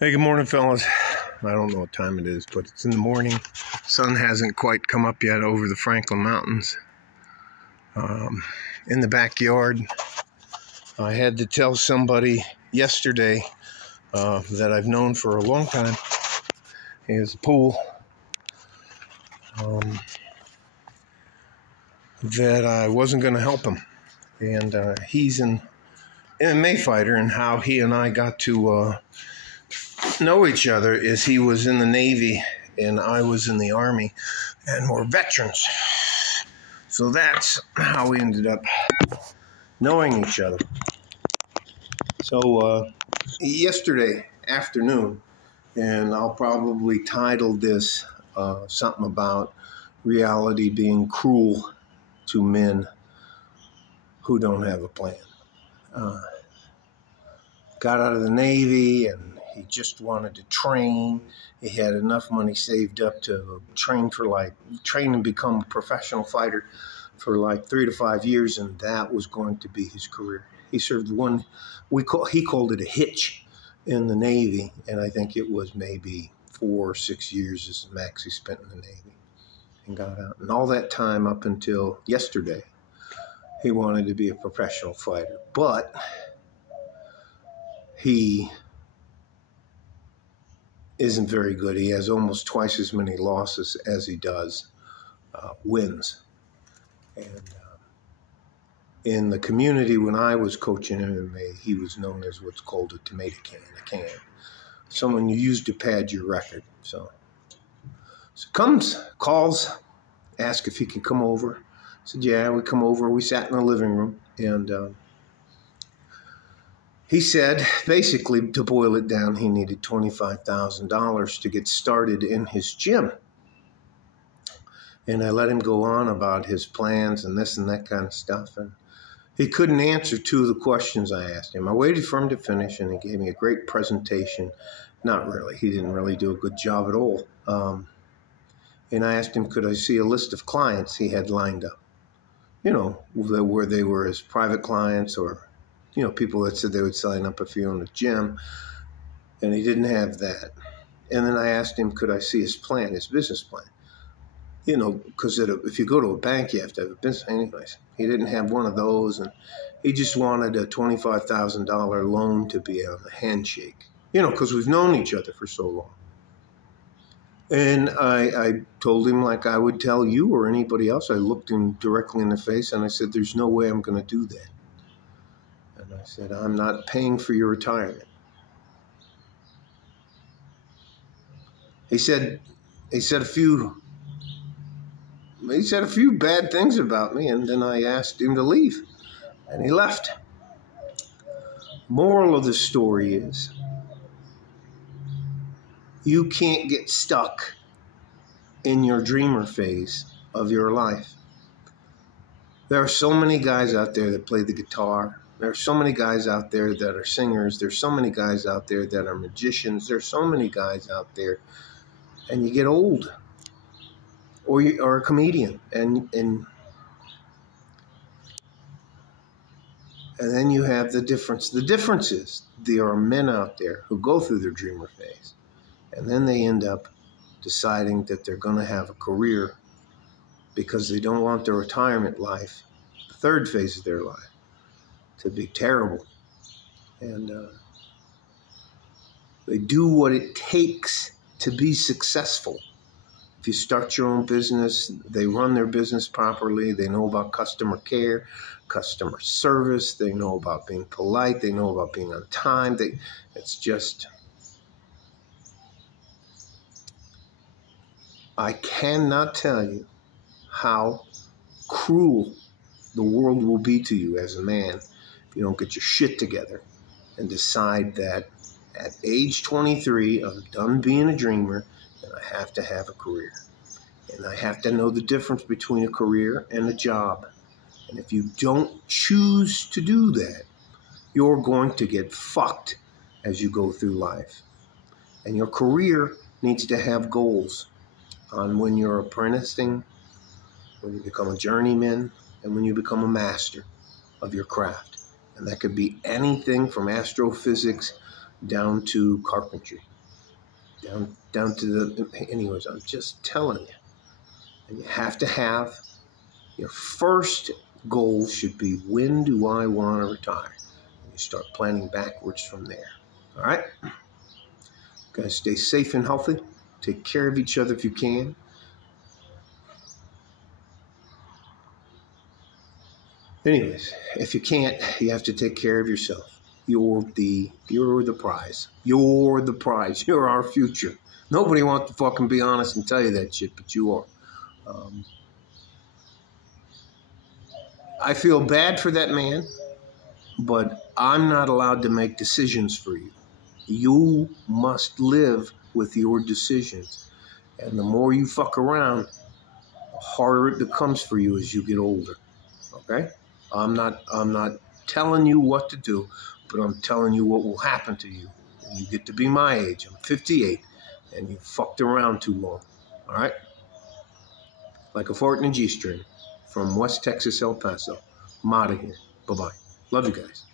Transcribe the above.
Hey, good morning, fellas. I don't know what time it is, but it's in the morning. Sun hasn't quite come up yet over the Franklin Mountains. In the backyard, I had to tell somebody yesterday that I've known for a long time. He has a pool. That I wasn't going to help him. And he's an MMA fighter, and how he and I got to know each other is he was in the Navy and I was in the Army, and we're veterans. So that's how we ended up knowing each other. So yesterday afternoon, and I'll probably title this something about reality being cruel to men who don't have a plan. Got out of the Navy and he just wanted to train. He had enough money saved up to train and become a professional fighter for like 3 to 5 years, and that was going to be his career. He served he called it a hitch in the Navy, and I think it was maybe 4 or 6 years is the max he spent in the Navy, and got out. And all that time up until yesterday, he wanted to be a professional fighter, but he isn't very good. He has almost twice as many losses as he does wins. And in the community, when I was coaching MMA, he was known as what's called a tomato can, someone you use to pad your record. So comes, calls, asks if he can come over. I said, yeah, we come over. We sat in the living room, and he said, basically, to boil it down, he needed $25,000 to get started in his gym. And I let him go on about his plans and this and that kind of stuff. And he couldn't answer 2 of the questions I asked him. I waited for him to finish, and he gave me a great presentation. Not really. He didn't really do a good job at all. And I asked him, could I see a list of clients he had lined up? You know, where they were his private clients, or people that said they would sign up if he owned a gym, and he didn't have that. And then I asked him, could I see his plan, his business plan? Because if you go to a bank, you have to have a business. Anyways, he didn't have one of those, and he just wanted a $25,000 loan to be on a handshake, because we've known each other for so long. And I told him, like I would tell you or anybody else, I looked him directly in the face, and I said, there's no way I'm going to do that. And I said, I'm not paying for your retirement. He said a few bad things about me, and then I asked him to leave, and he left. Moral of the story is, you can't get stuck in your dreamer phase of your life. There are so many guys out there that play the guitar. There are so many guys out there that are singers. There's so many guys out there that are magicians. There's so many guys out there, and you get old, or you are a comedian, and then you have the difference. The difference is there are men out there who go through their dreamer phase, and then they end up deciding that they're going to have a career because they don't want their retirement life, the third phase of their life, to be terrible. And they do what it takes to be successful. If you start your own business, they run their business properly. They know about customer care, customer service. They know about being polite. They know about being on time. It's just, I cannot tell you how cruel the world will be to you as a man if you don't get your shit together and decide that at age 23, I'm done being a dreamer, and I have to have a career. And I have to know the difference between a career and a job. And if you don't choose to do that, you're going to get fucked as you go through life. And your career needs to have goals on when you're apprenticing, when you become a journeyman, and when you become a master of your craft. And that could be anything from astrophysics down to carpentry, down to the, anyways, I'm just telling you. And you have to have, your first goal should be, when do I want to retire? And you start planning backwards from there. All right? Guys, stay safe and healthy. Take care of each other if you can. Anyways, if you can't, you have to take care of yourself. You're the prize. You're the prize. You're our future. Nobody wants to fucking be honest and tell you that shit, but you are. I feel bad for that man, but I'm not allowed to make decisions for you. You must live with your decisions. And the more you fuck around, the harder it becomes for you as you get older. Okay? I'm not telling you what to do, but I'm telling you what will happen to you when you get to be my age. I'm 58, and you fucked around too long. All right? Like a fart in a G-string from West Texas, El Paso. I'm out of here. Bye-bye. Love you guys.